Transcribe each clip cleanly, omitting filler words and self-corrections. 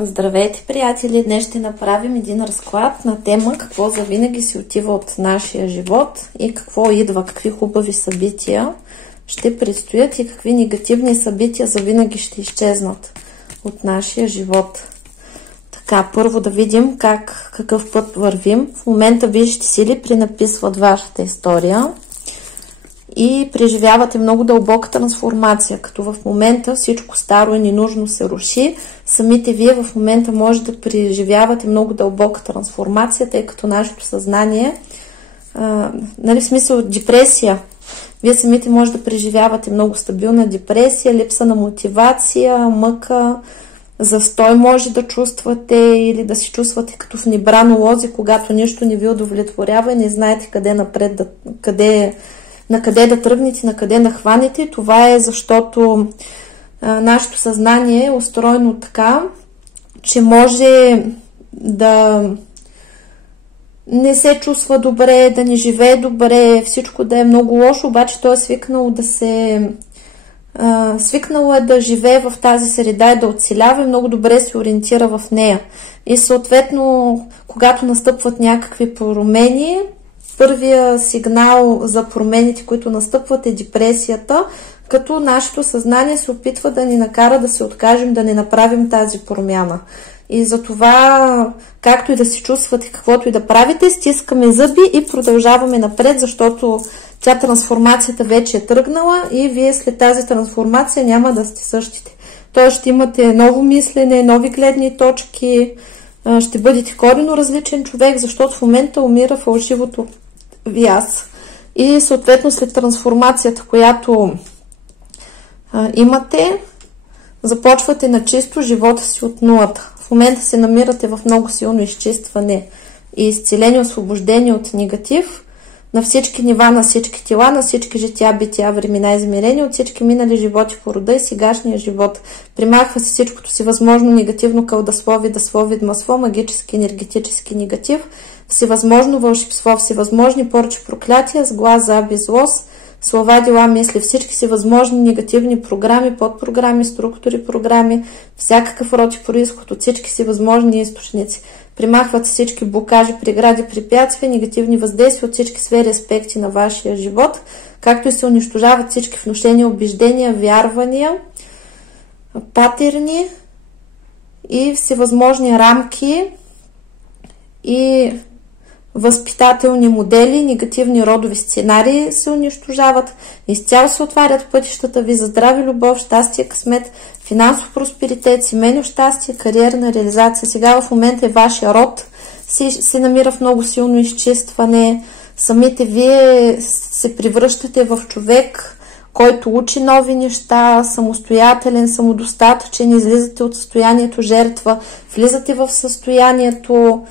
Здравейте, приятели! Днес ще направим един разклад на тема какво завинаги си отива от нашия живот и какво идва, какви хубави събития ще предстоят и какви негативни събития завинаги ще изчезнат от нашия живот. Така, първо да видим какъв път вървим. В момента висшите сили пренаписват вашата история и преживявате много дълбока трансформация, като в момента всичко старо и ненужно се руши. Самите вие в момента може да преживявате много дълбока трансформация, тъй като нашето съзнание, в смисъл депресия, вие самите може да преживявате много стабилна депресия, липса на мотивация, мъка, застой може да чувствате или да се чувствате като в небрано лози, когато нищо не ви удовлетворява и не знаете къде напред на къде да тръгнете, на къде да хванете. Това е защото нашето съзнание е устроено така, че може да не се чувства добре, да не живее добре, всичко да е много лошо, обаче той е свикнало е да живее в тази среда и да оцелява и много добре се ориентира в нея. И съответно, когато настъпват някакви промени, първия сигнал за промените, които настъпват, е депресията, като нашето съзнание се опитва да ни накара да се откажем, да не направим тази промяна. И затова, както и да се чувствате, каквото и да правите, стискаме зъби и продължаваме напред, защото трансформацията вече е тръгнала и вие след тази трансформация няма да сте същите. Тоест ще имате ново мислене, нови гледни точки, ще бъдете коренно различен човек, защото в момента умира фалшивото ви аз. И съответно след трансформацията, която имате, започвате на чисто живота си от нулата. В момента се намирате в много силно изчистване и изцеление, освобождение от негатив на всички нива, на всички тела, на всички жития, бития, времена, измерения, от всички минали животи по рода и сегашния живот. Примахва се всичкото си възможно негативно кълдасловие, дасловие, масло, магически, енергетически негатив, всевъзможно вълшебство, всевъзможни порчи, проклятия, сглаз, заби, злост, слова, дела, мисли, всички си възможни негативни програми, подпрограми, структури, програми, всякакъв род и произход от всички си възможни източници. Примахват всички блокажи, прегради, препятствия, негативни въздействия от всички сфери, аспекти на вашия живот, както и се унищожават всички внушения, убеждения, вярвания, патерни и всевъзможни рамки и възпитателни модели, негативни родови сценарии се унищожават, изцяло се отварят пътищата ви за здраве, любов, щастие, късмет, финансов просперитет, семейно щастие, кариерна реализация. Сега в момента е вашия род, се намира в много силно изчистване. Самите вие се превръщате в човек, който учи нови неща, самостоятелен, самодостатъчен, излизате от състоянието жертва, влизате в състоянието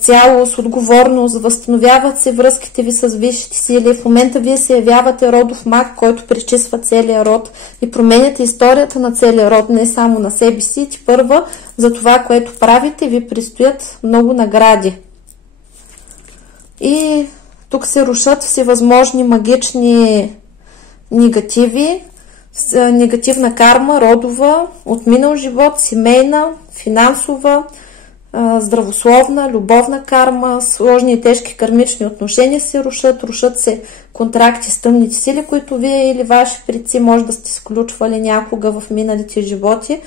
цялост, отговорност, възстановяват се връзките ви с висшите сили. В момента вие се явявате родов маг, който пречиства целия род и променяте историята на целия род, не само на себе си. Първа, за това, което правите, ви предстоят много награди. И тук се рушат всевъзможни магични негативи, негативна карма, родова, от минал живот, семейна, финансова, здравословна, любовна карма, сложни и тежки кармични отношения се рушат се контракти с тъмните сили, които вие или ваши предци може да сте сключвали някога в миналите животи,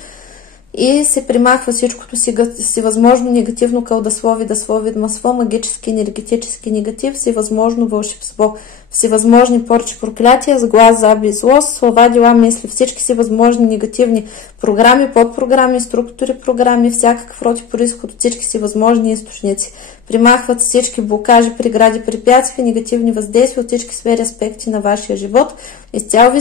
и се примахва всичкото си възможно негативно кълдасловие, дасловие, масло, магически, енергетически негатив, всевъзможно вълшебство, всевъзможни порчи, проклятия, сглаз, заби, злост, слова, дела, мисли, всички си възможни негативни програми, подпрограми, структури, програми, всякакъв род и произход от всички си възможни източници. Примахват всички блокажи, прегради, препятствия, негативни въздействия от всички сфери, аспекти на вашия живот. Изцяло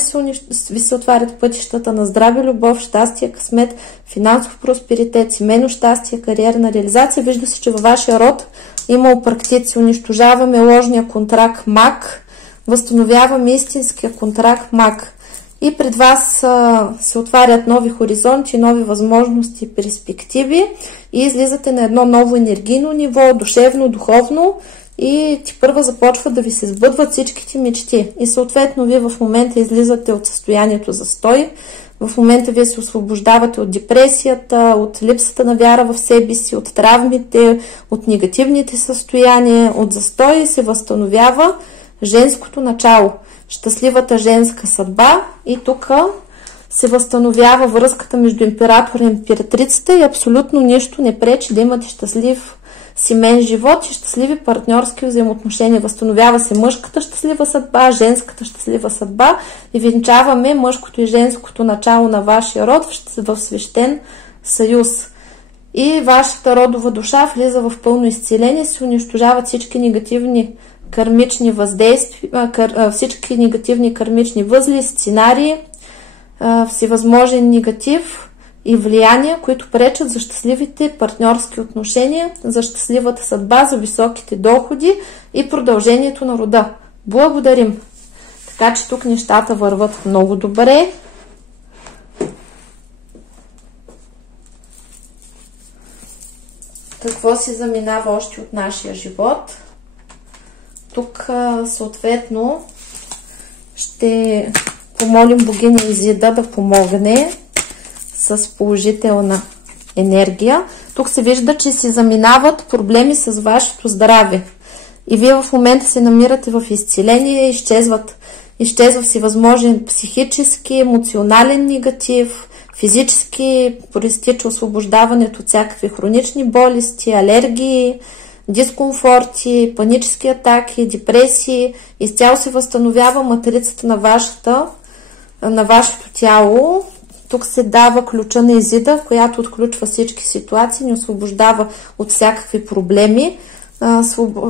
ви се отварят пътищата на здраве, любов, щастие, късмет, финансов просперитет, семейно щастие, кариерна реализация. Вижда се, че във вашия род имало практици. Унищожаваме ложния контракт маг, възстановяваме истинския контракт маг. И пред вас се отварят нови хоризонти, нови възможности и перспективи и излизате на едно ново енергийно ниво, душевно, духовно, и първа започват да ви се сбъдват всичките мечти. И съответно вие в момента излизате от състоянието застой, В момента вие се освобождавате от депресията, от липсата на вяра в себе си, от травмите, от негативните състояния, от застоя и се възстановява женското начало, щастливата женска съдба. И тук се възстановява връзката между императора и императрицата и абсолютно нищо не пречи да имате щастлив семейен живот и щастливи партньорски взаимоотношения. Възстановява се мъжката щастлива съдба, женската щастлива съдба и венчаваме мъжкото и женското начало на вашия род в свещен съюз. И вашата родова душа влиза в пълно изцеление, се унищожават всички негативни кармични въздействия, всички негативни кармични възли, сценарии, всевъзможен негатив и влияния, които пречат за щастливите партньорски отношения, за щастливата съдба, за високите доходи и продължението на рода. Благодарим! Така че тук нещата върват много добре. Какво се заминава още от нашия живот? Тук съответно ще помолим богиня Изида да помогне с положителна енергия. Тук се вижда, че се заминават проблеми с вашето здраве. И вие в момента се намирате в изцеление, изчезва всевъзможен психически, емоционален негатив, физически проистича освобождаването от всякакви хронични болести, алергии, дискомфорти, панически атаки, депресии. Изцяло се възстановява матрицата на вашето тяло. Тук се дава ключа на Изида, която отключва всички ситуации, ни освобождава от всякакви проблеми.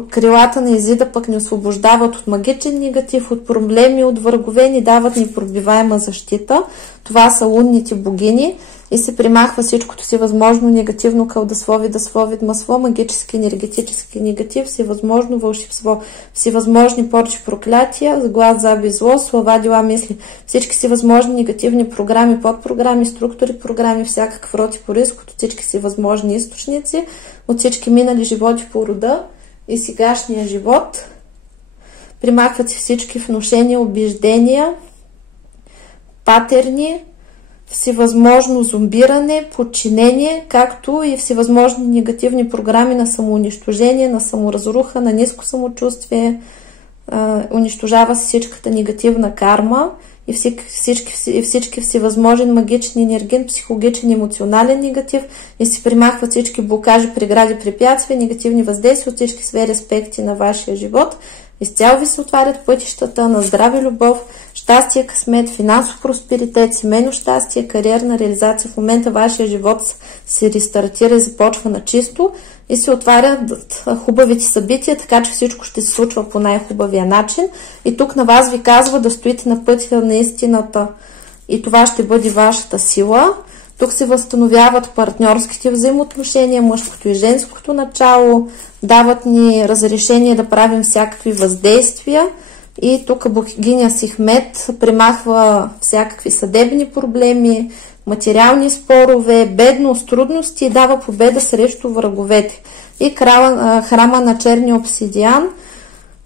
Крилата на Изида пък ни освобождават от магичен негатив, от проблеми, от врагове, ни дават непробиваема защита. Това са лунните богини и се примахва всичкото си възможно негативно кълдословие, дасловие, масло, магически, енергетически негатив, всевъзможно вълшебство, всевъзможни порчи, проклятия, глад, заби, зло, слова, дела, мисли, всички си възможни негативни програми, подпрограми, структури, програми, всякакъв род и произход, от всички си възможни източници, от всички минали животи по рода и сегашния живот. Примахват се всички внушения, убеждения, патерни, всевъзможно зомбиране, подчинение, както и всевъзможни негативни програми на самоунищожение, на саморазруха, на ниско самочувствие. Унищожава се всичката негативна карма и всички всевъзможен магичен, енерген, психологичен, емоционален негатив и се примахват всички блокажи, прегради, препятствия, негативни въздействия от всички сфери, аспекти на вашия живот. Изцяло ви се отварят пътищата на здраве, любов, щастие, късмет, финансов просперитет, семейно щастие, кариерна реализация. В момента вашия живот се рестартира и започва на чисто и се отварят хубавите събития, така че всичко ще се случва по най-хубавия начин. И тук на вас ви казва да стоите на пътя на истината и това ще бъде вашата сила. Тук се възстановяват партньорските взаимоотношения, мъжкото и женското начало, дават ни разрешение да правим всякакви въздействия и тук богиня Сихмет примахва всякакви съдебни проблеми, материални спорове, бедност, трудности и дава победа срещу враговете. И храма на черния обсидиан.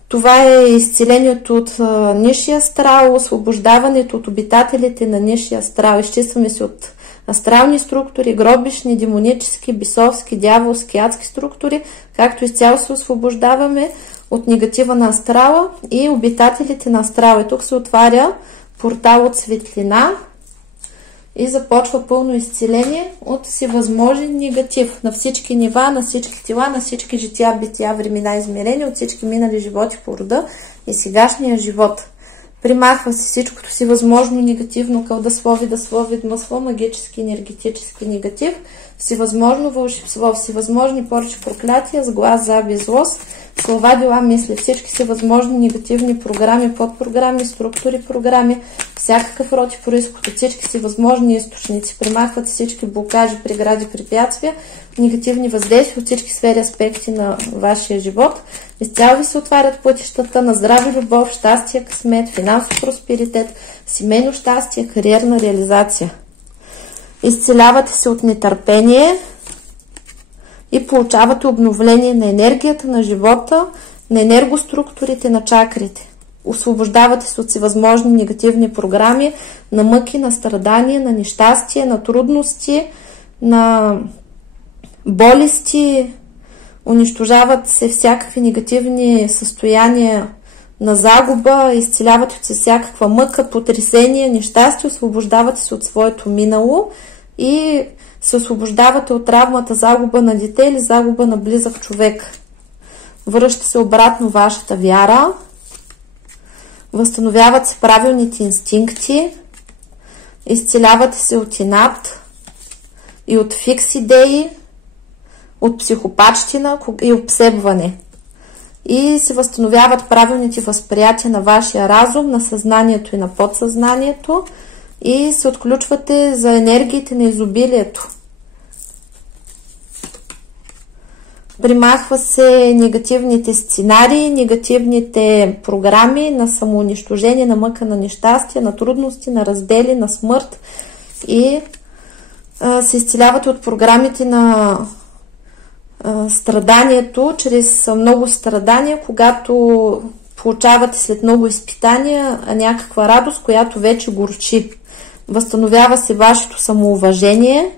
Това е изцелението от нисшия астрал, освобождаването от обитателите на нисшия астрал. Изчистваме се от астрални структури, гробишни, демонически, бисовски, дяволски, адски структури, както изцяло се освобождаваме от негатива на астрала и обитателите на астрала. И тук се отваря портал от светлина и започва пълно изцеление от всевъзможен негатив на всички нива, на всички тела, на всички жития, бития, времена, измерения, от всички минали животи по рода и сегашния живот. Примахва се всичкото си възможно негативно кълдословие, дасловие, масло, магически, енергетически негатив, всевъзможно вълшебство, всевъзможни порчи, проклятия, сглаз, заби, злост, слова, дела, мисли, всички си възможни негативни програми, подпрограми, структури, програми, всякакъв род и произход, от всички си възможни източници. Примахват всички блокажи, прегради, препятствия, негативни въздействия от всички сфери, аспекти на вашия живот. Изцяло ви се отварят пътищата на здраве, любов, щастие, късмет, финансов просперитет, семейно щастие, кариерна реализация. Изцелявате се от нетърпение и получавате обновление на енергията, на живота, на енергоструктурите, на чакрите. освобождавате се от всевъзможни негативни програми, на мъки, на страдания, на нещастие, на трудности, на болести, унищожават се всякакви негативни състояния на загуба, изцелявате се всякаква мъка, потресение, нещастие, освобождавате се от своето минало и се освобождавате от травмата загуба на дете или загуба на близък човек. Връща се обратно вашата вяра, възстановяват се правилните инстинкти, изцелявате се от инат и от фикс идеи, от психопатщина и обсебване. И се възстановяват правилните възприятия на вашия разум, на съзнанието и на подсъзнанието и се отключвате за енергиите на изобилието. Примахва се негативните сценарии, негативните програми на самоунищожение, на мъка, на нещастие, на трудности, на раздели, на смърт и се изцелявате от програмите на страданието, чрез много страдания, когато получавате след много изпитания някаква радост, която вече горчи. Възстановява се вашето самоуважение.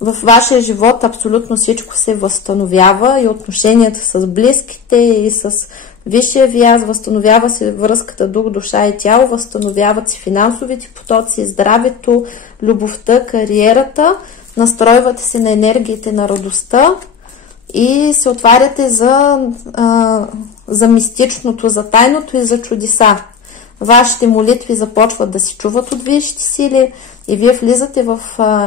В вашия живот абсолютно всичко се възстановява и отношенията с близките и с висшия ви аз, възстановява се връзката дух, душа и тяло, възстановяват се финансовите потоци, здравето, любовта, кариерата, настройвате се на енергиите на радостта и се отваряте за мистичното, за тайното и за чудеса. Вашите молитви започват да се чуват от висшите сили и вие влизате в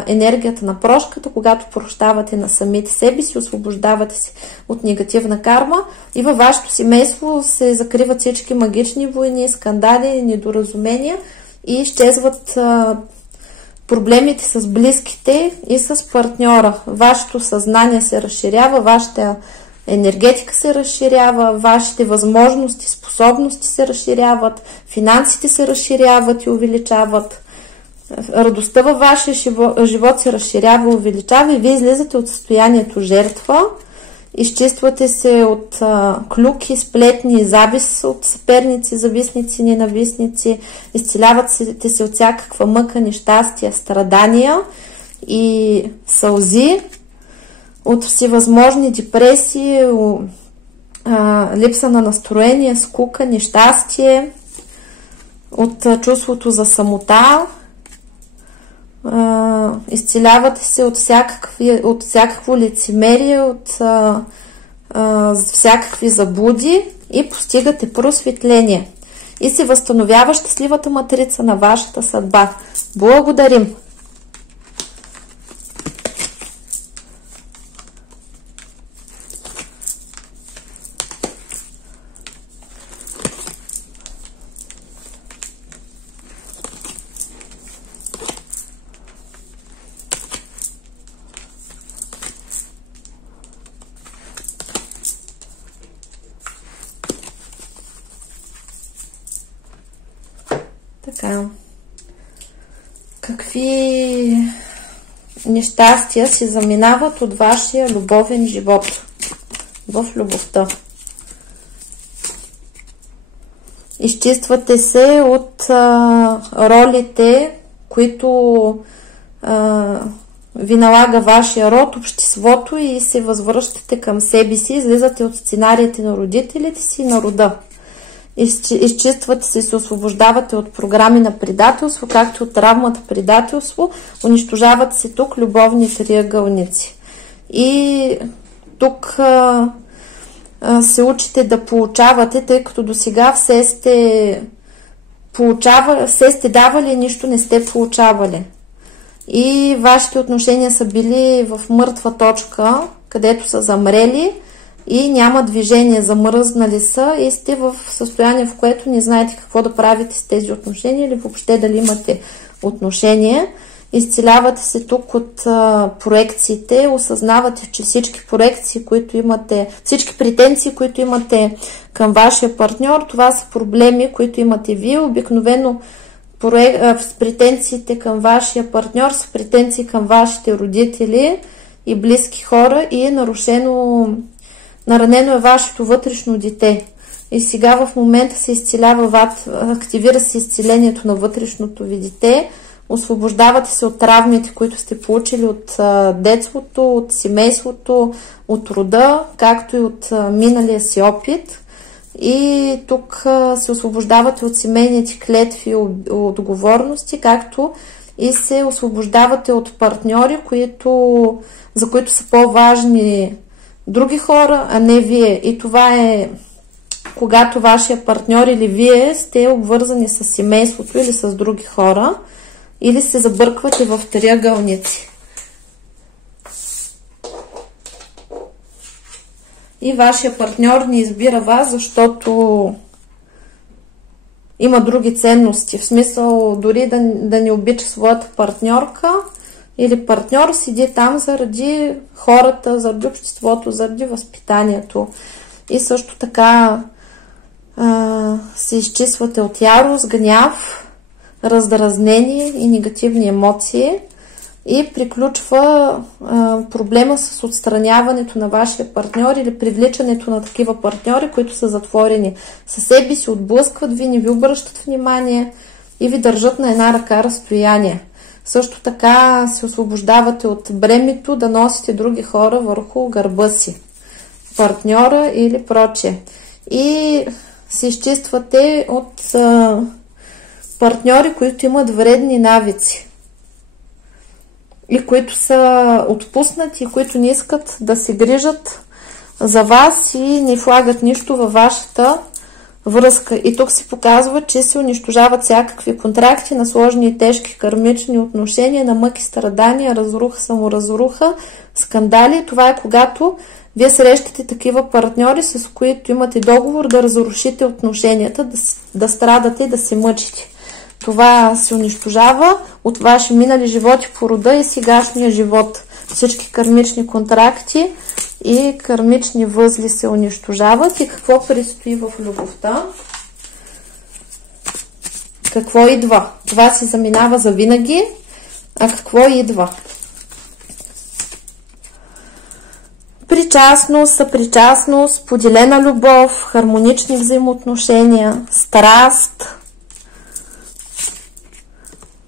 енергията на прошката, когато прощавате на самите себе си, освобождавате се от негативна карма и във вашето семейство се закриват всички магични войни, скандали, недоразумения и изчезват проблемите с близките и с партньора. Вашето съзнание се разширява, вашата енергетика се разширява, вашите възможности, способности се разширяват, финансите се разширяват и увеличават, радостта във вашия живот се разширява и увеличава и вие излизате от състоянието жертва, изчиствате се от клюки, сплетни, завис от съперници, завистници, ненавистници, изцелявате се от всякаква мъка, нещастие, страдания и сълзи, от всевъзможни депресии, липса на настроение, скука, нещастие, от чувството за самота, изцелявате се от всякакво лицемерие, от всякакви заблуди и постигате просветление. И се възстановява щастливата матрица на вашата съдба. Благодарим! Така, какви нещастия се заминават от вашия любовен живот в любовта? Изчиствате се от ролите, които ви налага вашия род, обществото и се възвръщате към себе си, излизате от сценариите на родителите си и на рода. Изчиствате се и се освобождавате от програми на предателство, както от травмата предателство, унищожават се тук любовни триъгълници. И тук се учите да получавате, тъй като до сега все сте давали, нищо не сте получавали. И вашите отношения са били в мъртва точка, където са замрели и няма движение, замръзнали са и сте в състояние, в което не знаете какво да правите с тези отношения или въобще дали имате отношения. Изцелявате се тук от проекциите, осъзнавате, че всички проекции, които имате, всички претенции, които имате към вашия партньор, това са проблеми, които имате вие. Обикновено претенциите към вашия партньор са претенции към вашите родители и близки хора и наранено е вашето вътрешно дете. и сега в момента се изцелява, активира се изцелението на вътрешното ви дете, освобождавате се от травмите, които сте получили от детството, от семейството, от рода, както и от миналия си опит. И тук се освобождавате от семейните клетви и отговорности, както и се освобождавате от партньори, за които са по-важни други хора, а не вие. И това е когато вашия партньор или вие сте обвързани с семейството или с други хора, или се забърквате в триъгълници. И вашия партньор не избира вас, защото има други ценности. В смисъл, дори да не обича своята партньорка или партньор, седи там заради хората, заради обществото, заради възпитанието. И също така се изчиствате от ярост, гняв, раздразнение и негативни емоции. И приключва проблема с отстраняването на вашия партньор или привличането на такива партньори, които са затворени със себе си, отблъскват ви, не ви обръщат внимание и ви държат на една ръка разстояние. Също така се освобождавате от бремето да носите други хора върху гърба си, партньора или прочее. И се изчиствате от партньори, които имат вредни навици и които са отпуснати, и които не искат да се грижат за вас и не влагат нищо във вашата връзка. И тук се показва, че се унищожават всякакви контракти на сложни и тежки кармични отношения, на мъки, страдания, разруха, саморазруха, скандали. Това е когато вие срещате такива партньори, с които имате договор да разрушите отношенията, да страдате и да се мъчите. Това се унищожава от ваши минали животи по рода и сегашния живот. Всички кармични контракти и кармични възли се унищожават. И какво предстои в любовта? Какво идва? Това се заминава за винаги. А какво идва? Причастност, съпричастност, поделена любов, хармонични взаимоотношения, страст.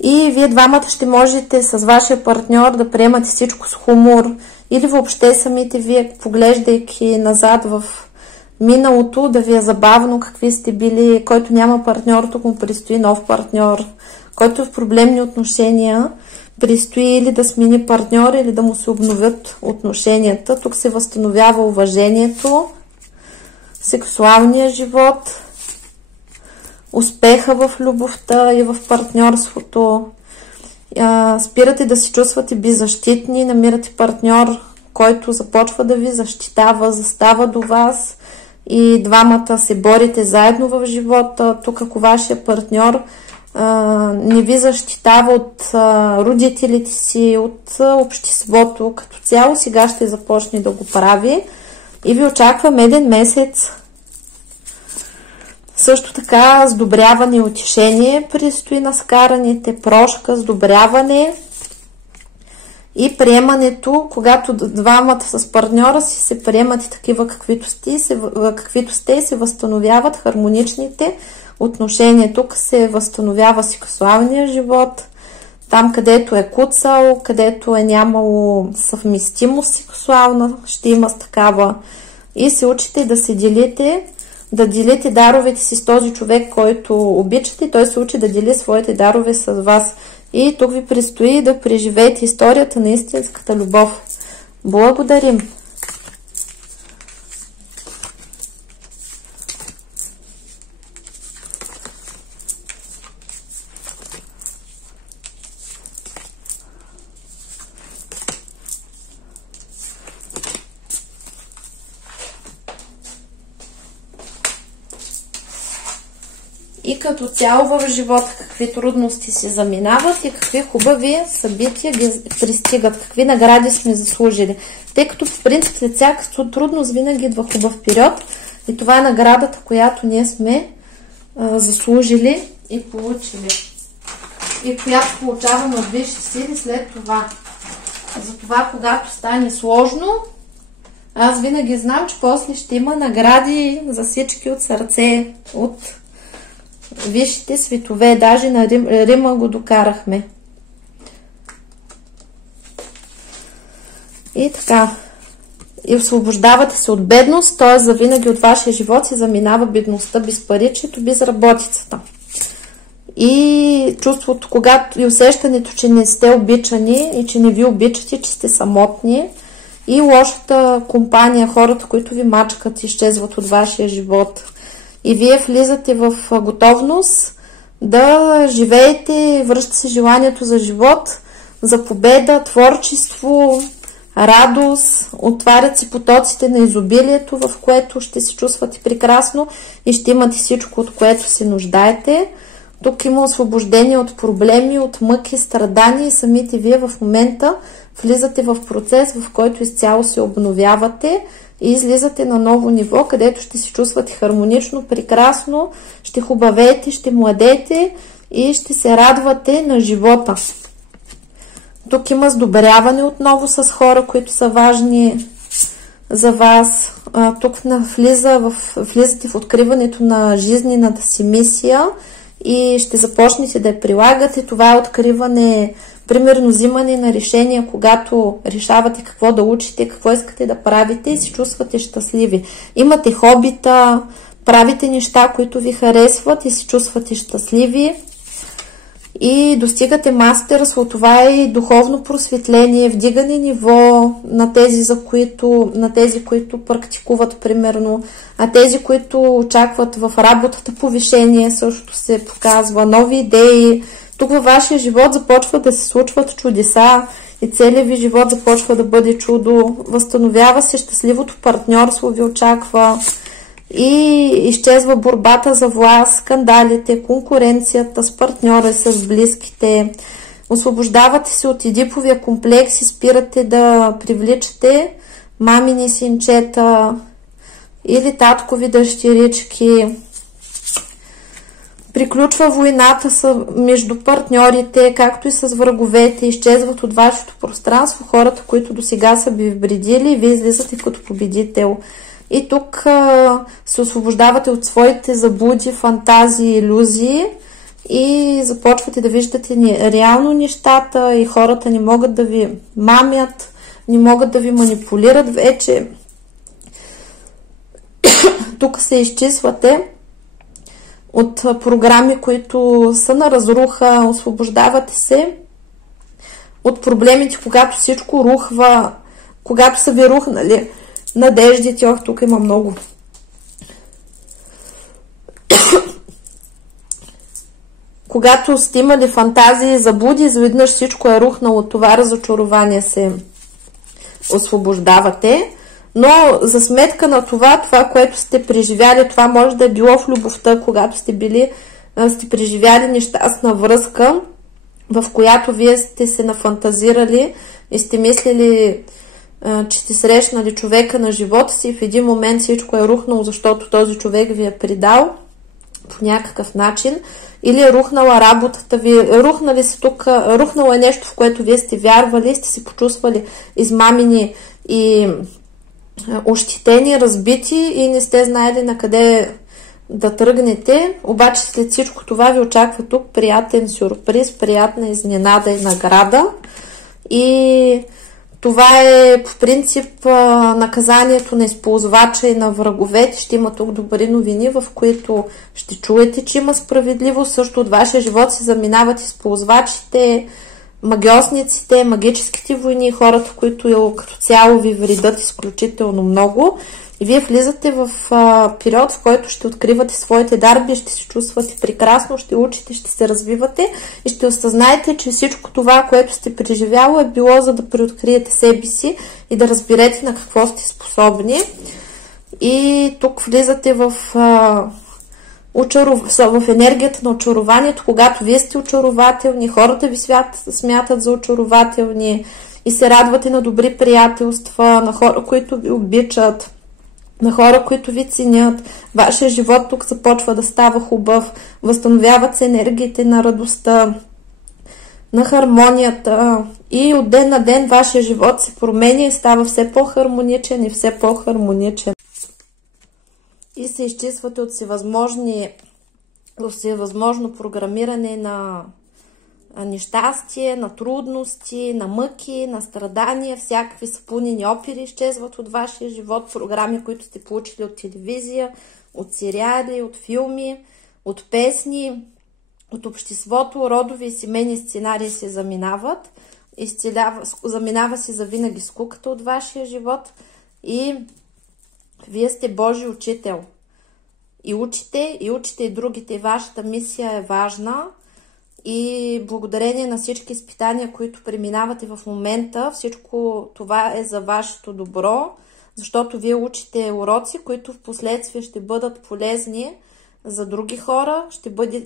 И вие двамата ще можете с вашия партньор да приемате всичко с хумор или въобще самите вие, поглеждайки назад в миналото, да ви е забавно какви сте били. Който няма партньор, тук му предстои нов партньор. Който е в проблемни отношения, предстои или да смени партньор, или да му се обновят отношенията. Тук се възстановява уважението, сексуалния живот, успеха в любовта и в партньорството. Спирате да се чувствате беззащитни, намирате партньор, който започва да ви защитава, застава до вас и двамата се борите заедно в живота. Тук ако вашия партньор не ви защитава от родителите си, от обществото като цяло, сега ще започне да го прави и ви очаква меден месец. Също така сдобряване и утешение предстои на скараните, прошка, сдобряване и приемането, когато двамата с партньора си се приемат такива каквито сте и се възстановяват хармоничните отношения. Тук се възстановява сексуалния живот, там където е куцал, където е нямало съвместимост сексуална, ще има такава. И се учите да се делите, да делите даровете си с този човек, който обичате. Той се учи да дели своите дарове с вас. И тук ви предстои да преживеете историята на истинската любов. Благодарим! И като цяло в живота какви трудности се заминават и какви хубави събития ги пристигат, какви награди сме заслужили. Тъй като по принцип след всяка трудност винаги идва хубав период и това е наградата, която ние сме заслужили и получили. И която получаваме от висши сили след това. Затова, когато стане сложно, Аз винаги знам, че после ще има награди за всички от сърце, от висшите светове. Даже на Рима го докарахме. И така. И освобождавате се от бедност, т.е. завинаги от вашия живот се заминава бедността, безпаричието, безработицата. И чувството, когато и усещането, че не сте обичани и че не ви обичате, че сте самотни, и лошата компания, хората, които ви мачкат, изчезват от вашия живот. И вие влизате в готовност да живеете, връща се желанието за живот, за победа, творчество, радост, отварят си потоците на изобилието, в което ще се чувствате прекрасно и ще имате всичко, от което се нуждаете. Тук има освобождение от проблеми, от мъки, страдания и самите вие в момента влизате в процес, в който изцяло се обновявате и излизате на ново ниво, където ще се чувствате хармонично, прекрасно, ще хубавеете, ще младеете и ще се радвате на живота. Тук има сдобряване отново с хора, които са важни за вас. Тук влизате в откриването на жизнената си мисия и ще започнете да я прилагате. Това е откриване, примерно взимане на решения, когато решавате какво да учите, какво искате да правите и се чувствате щастливи. Имате хобита, правите неща, които ви харесват и се чувствате щастливи. И достигате мастерство, това е и духовно просветление, вдигане ниво на тези, които практикуват, примерно, а тези, които очакват в работата повишение, също се показва, нови идеи. Тук във вашия живот започва да се случват чудеса и целият ви живот започва да бъде чудо. Възстановява се щастливото партньорство, ви очаква. И изчезва борбата за власт, скандалите, конкуренцията с партньора и с близките. Освобождавате се от едиповия комплекс и спирате да привличате мамини синчета или таткови дъщерички. Приключва войната между партньорите, както и с враговете. Изчезват от вашето пространство хората, които досега са ви вредили и вие излизате като победител. И тук се освобождавате от своите заблуди, фантазии, илюзии и започвате да виждате реално нещата и хората не могат да ви мамят, не могат да ви манипулират вече. Тук се изчиствате от програми, които са на разруха, освобождавате се от проблемите, когато всичко рухва, когато са ви рухнали надеждите. Тук има много. Когато сте имали фантазии и заблуди, изведнъж всичко е рухнало, това разочарование се освобождавате. Но за сметка на това, което сте преживяли, това може да е било в любовта, когато сте преживяли нещастна връзка, в която вие сте се нафантазирали и сте мислили, че сте срещнали човека на живота си и в един момент всичко е рухнало, защото този човек ви е предал по някакъв начин, или е рухнала работата ви, рухнало е нещо, в което вие сте вярвали, сте се почувствали измамени и ощетени, разбити и не сте знаели на къде да тръгнете, обаче след всичко това ви очаква тук приятен сюрприз, приятна изненада и награда. И това е по принцип наказанието на използвача и на враговете. Ще има тук добри новини, в които ще чуете, че има справедливост. Също от вашия живот се заминават използвачите, магиосниците, магическите войни, хората, които като цяло ви вредят изключително много. И вие влизате в период, в който ще откривате своите дарби, ще се чувствате прекрасно, ще учите, ще се развивате и ще осъзнаете, че всичко това, което сте преживяло, е било за да преоткриете себе си и да разберете на какво сте способни. И тук влизате в енергията на очарованието, когато вие сте очарователни, хората ви смятат за очарователни и се радвате на добри приятелства, на хора, които ви обичат, на хора, които ви ценят. Вашия живот тук започва да става хубав, възстановяват се енергиите на радостта, на хармонията. И от ден на ден вашия живот се променя и става все по-хармоничен и все по-хармоничен. И се изчиствате от всевъзможно програмиране на нещастие, на трудности, на мъки, на страдания, всякакви съпунени опери изчезват от вашия живот, програми, които сте получили от телевизия, от сериали, от филми, от песни, от обществото, родови и семейни сценарии се заминават. Заминава се завинаги скуката от вашия живот и вие сте Божи учител. И учите и другите. Вашата мисия е важна и благодарение на всички изпитания, които преминавате в момента, всичко това е за вашето добро, защото вие учите уроци, които в последствие ще бъдат полезни за други хора,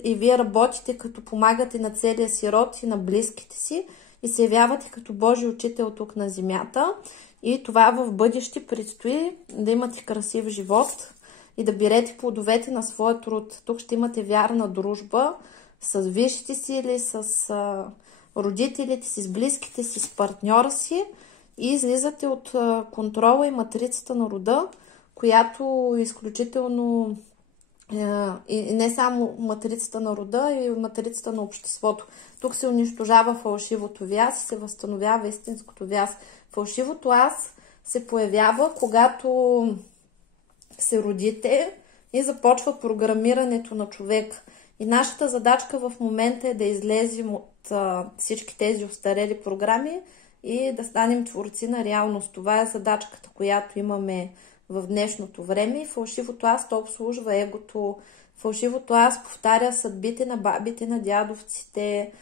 и вие работите като помагате на целия си род и на близките си и се явявате като Божи учител тук на земята. И това в бъдеще предстои да имате красив живот и да берете плодовете на своя труд. Тук ще имате вярна дружба с висшите сили, с родителите си, с близките си, с партньора си и излизате от контрола и матрицата на рода, която е изключително и не само матрицата на рода, и матрицата на обществото. Тук се унищожава фалшивото вяз и се възстановява истинското вяз. Фалшивото аз се появява, когато се родите и започва програмирането на човек. И нашата задачка в момента е да излезем от всички тези остарели програми и да станем творци на реалност. Това е задачката, която имаме в днешното време. И фалшивото аз то обслужва егото. Фалшивото аз повтаря съдбите на бабите, на дядовците.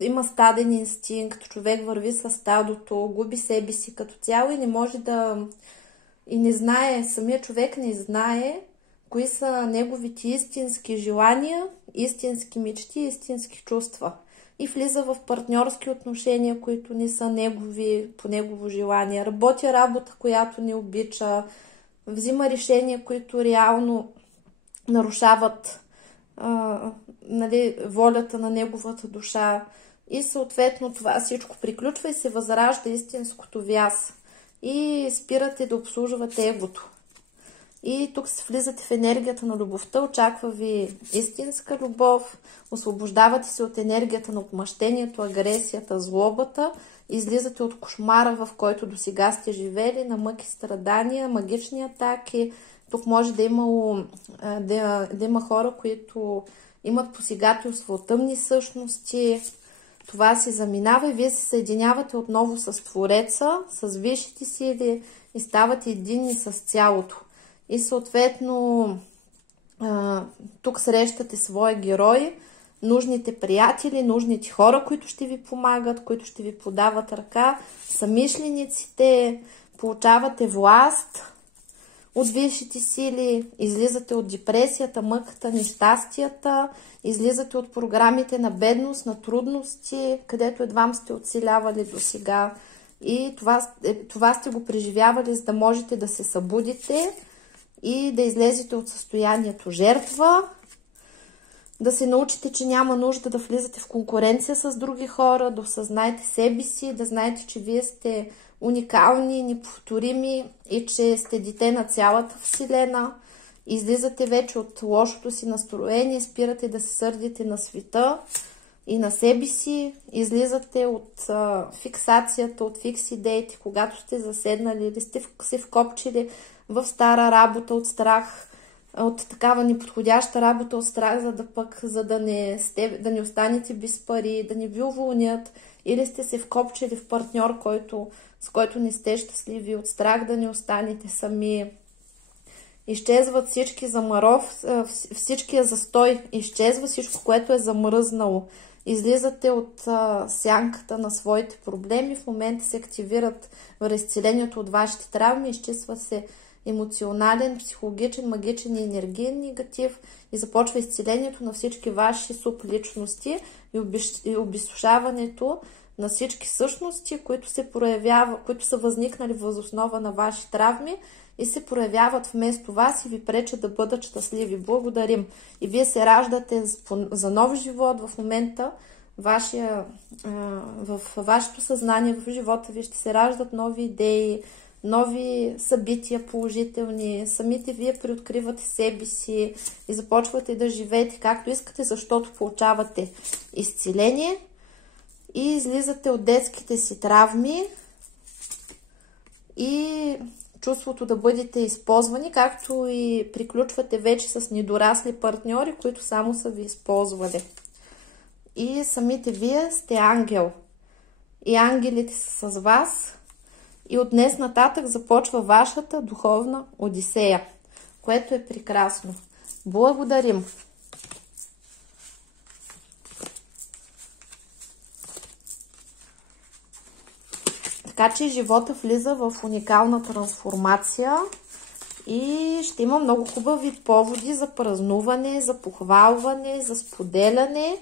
Има стаден инстинкт, човек върви с стадото, губи себе си като цяло и не може да... И не знае, самия човек не знае кои са неговите истински желания, истински мечти, истински чувства. И влиза в партньорски отношения, които не са негови, по негово желание. Работи работа, която не обича. Взима решения, които реално нарушават волята на неговата душа. И съответно това всичко приключва и се възражда истинското вяз. И спирате да обслужвате егото. И тук се влизате в енергията на любовта, очаква ви истинска любов, освобождавате се от енергията на отмъщението, агресията, злобата, излизате от кошмара, в който досега сте живели, на мъки, страдания, магични атаки. Тук може да има хора, които имат посегателство от тъмни същности. Това се заминава и вие се съединявате отново с Твореца, с висшите сили и ставате единни с цялото. И съответно тук срещате своя герой, нужните приятели, нужните хора, които ще ви помагат, които ще ви подават ръка, самишлениците, получавате власт от висшите сили, излизате от депресията, мъката, нещастията, излизате от програмите на бедност, на трудности, където едвам сте оцелявали до сега. И това сте го преживявали, за да можете да се събудите и да излезете от състоянието жертва, да се научите, че няма нужда да влизате в конкуренция с други хора, да осъзнаете себе си, да знаете, че вие сте уникални, неповторими и че сте дете на цялата Вселена. Излизате вече от лошото си настроение, спирате да се сърдите на света и на себе си, излизате от фиксацията, от фикс идеите, когато сте заседнали или сте се вкопчили в стара работа от страх, от такава неподходяща работа от страх, за да не останете без пари, да не ви уволнят, или сте се вкопчили в партньор, с който не сте щастливи, от страх да не останете сами. Изчезват всичкия застой, изчезва всичко, което е замръзнало. Излизате от сянката на своите проблеми, в момента се активират в изцелението от вашите травми, изчиства се емоционален, психологичен, магичен и енергиен негатив и започва изцелението на всички ваши субличности и обезсушаването на всички същности, които са възникнали въз основа на ваши травми и се проявяват вместо вас и ви пречат да бъдат щастливи. Благодарим. И вие се раждате за нов живот в момента. в вашето съзнание, в живота ви ще се раждат нови идеи, нови събития положителни. Самите вие приоткривате себе си и започвате да живеете както искате, защото получавате изцеление и излизате от детските си травми и чувството да бъдете използвани, както и приключвате вече с недорасли партньори, които само са ви използвали. И самите вие сте ангел. И ангелите са с вас. И от днес нататък започва вашата духовна одисея, което е прекрасно. Благодарим! Така че живота влиза в уникална трансформация и ще има много хубави поводи за празнуване, за похвалване, за споделяне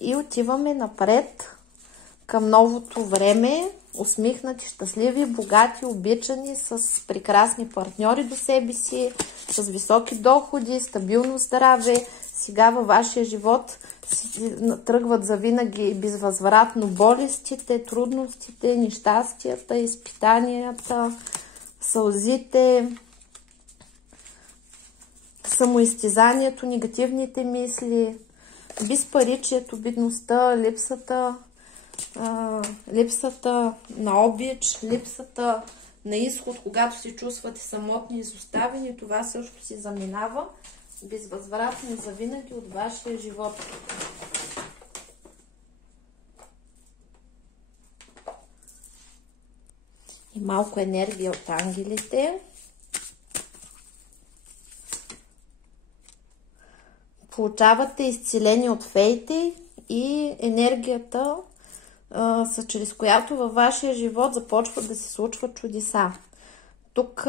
и отиваме напред към новото време, усмихнати, щастливи, богати, обичани, с прекрасни партньори до себе си, с високи доходи, стабилно здраве. Сега във вашия живот тръгват завинаги безвъзвратно болестите, трудностите, нещастията, изпитанията, сълзите, самоизтезанието, негативните мисли, безпаричието, бедността, липсата на обич, липсата на изход, когато се чувствате самотни и изоставени. Това също си заминава безвъзвратно и завинаги от вашия живот. И малко енергия от ангелите. Получавате изцеление от феите и енергията, чрез която във вашия живот започват да се случват чудеса. Тук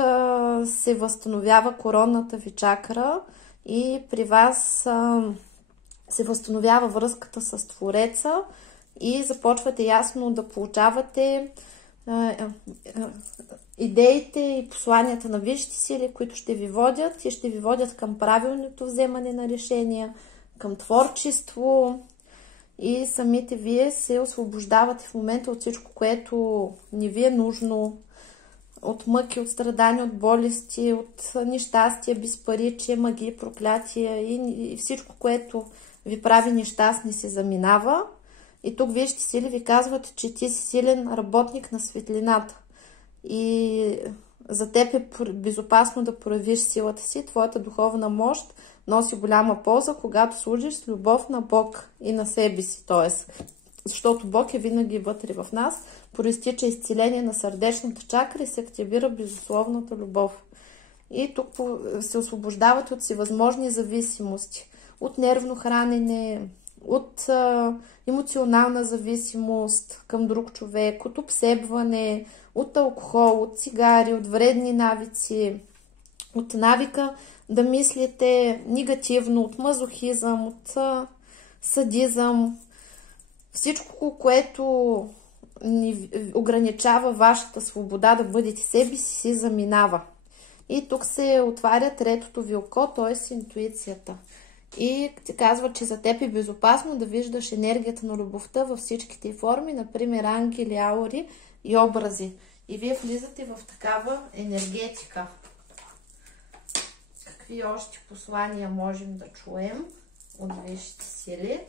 се възстановява коронната ви чакра и при вас се възстановява връзката с Твореца и започвате ясно да получавате идеите и посланията на висшите сили, които ще ви водят и ще ви водят към правилното вземане на решения, към творчество и самите вие се освобождавате в момента от всичко, което не ви е нужно, от мъки, от страдания, от болести, от нещастия, безпаричие, магии, проклятия и всичко, което ви прави нещастни, се заминава. И тук вижте сили ви казват, че ти си силен работник на светлината. И за теб е безопасно да проявиш силата си. Твоята духовна мощ носи голяма полза, когато служиш с любов на Бог и на себе си. Тоест, защото Бог е винаги вътре в нас, проистича изцеление на сърдечната чакра и се активира безусловната любов. И тук се освобождавате от всевъзможни зависимости. От нервно хранене, от емоционална зависимост към друг човек, от обсебване, от алкохол, от цигари, от вредни навици, от навика да мислите негативно, от мазохизъм, от садизъм. Всичко, което ни ограничава вашата свобода да бъдете себе си, си заминава. И тук се отваря третото ви око, т.е. интуицията. И ти казва, че за теб е безопасно да виждаш енергията на любовта във всичките форми, например ангели, аури и образи. И вие влизате в такава енергетика. Какви още послания можем да чуем от висшите сили?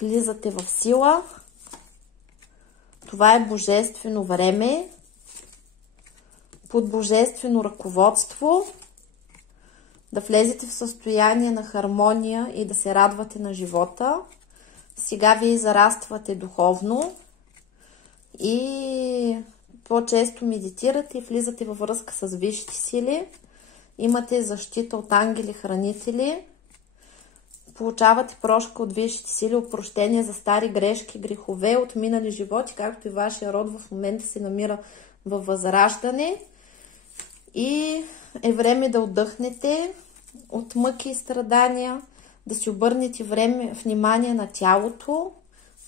Влизате в сила. Това е божествено време, под божествено ръководство, да влезете в състояние на хармония и да се радвате на живота. Сега вие зараствате духовно и по-често медитирате и влизате във връзка с висшите сили. Имате защита от ангели-хранители. Получавате прошка от висшите сили, опрощение за стари грешки, грехове от минали животи, както и вашия род в момента се намира във възраждане. И е време да отдъхнете от мъки и страдания, да си обърнете внимание на тялото,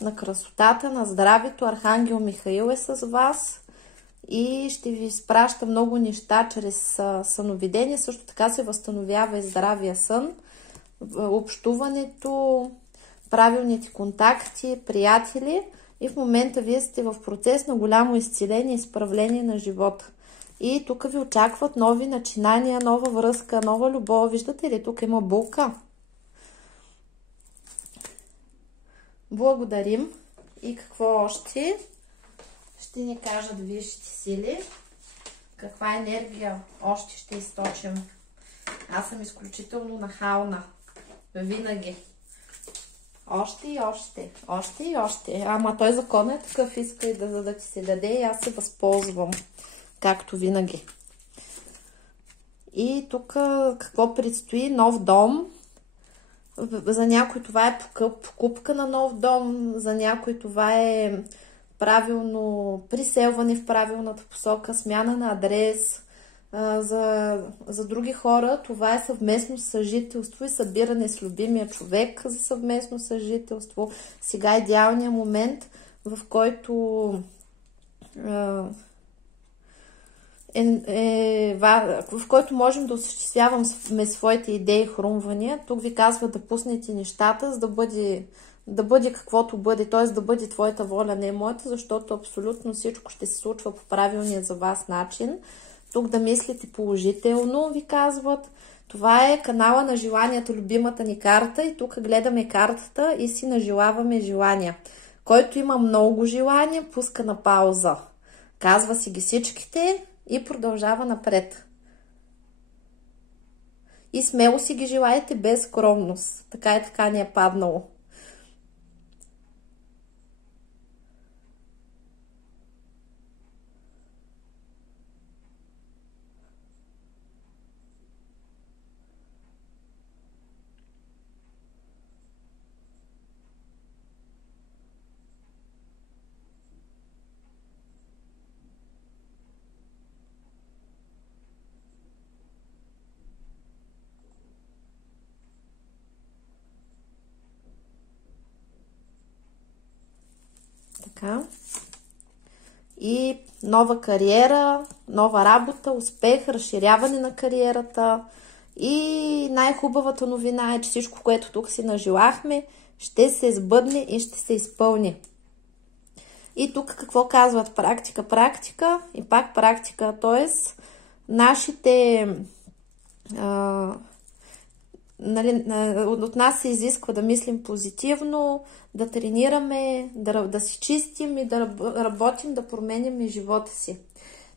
на красотата, на здравето. Архангел Михаил е с вас и ще ви изпраща много неща чрез съновидение. Също така се възстановява и здравия сън, общуването, правилните контакти, приятели. И в момента вие сте в процес на голямо изцеление и изправление на живота. И тук ви очакват нови начинания, нова връзка, нова любов. Виждате ли, тук има булка. Благодарим. И какво още ще ни кажат висшите сили? Каква енергия още ще източим? Аз съм изключително нахална. Винаги. Още и още. Още и още. Ама той закон е такъв, иска и да ти се даде и аз се възползвам. Както винаги. И тук какво предстои? Нов дом. За някой това е покупка на нов дом. За някой това е правилно приселване в правилната посока, смяна на адрес. За други хора това е съвместно съжителство и събиране с любимия човек за съвместно съжителство. Сега е идеалният момент, в който в който можем да осъществяваме своите идеи и хрумвания. Тук ви казва да пуснете нещата, за да бъде каквото бъде, т.е. да бъде твоята воля, не моята, защото абсолютно всичко ще се случва по правилния за вас начин. Тук да мислите положително, ви казват. Това е канала на желанията, любимата ни карта и тук гледаме картата и си нажелаваме желания. Който има много желания, пуска на пауза. Казва си ги всичките и продължава напред. И смело си ги желаете без скромност. Така ни е паднало. Така. И нова кариера, нова работа, успех, разширяване на кариерата. И най-хубавата новина е, че всичко, което тук си нажелахме, ще се сбъдне и ще се изпълни. И тук какво казват? Практика и пак практика. Т.е. нашите... от нас се изисква да мислим позитивно, да тренираме, да си чистим и да работим, да променяме живота си.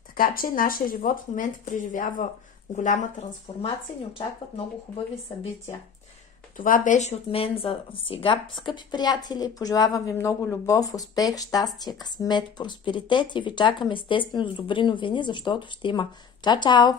Така че нашия живот в момента преживява голяма трансформация и ни очакват много хубави събития. Това беше от мен за сега, скъпи приятели. Пожелавам ви много любов, успех, щастие, късмет, просперитет и ви чакам естествено с добри новини, защото ще има. Чао, чао!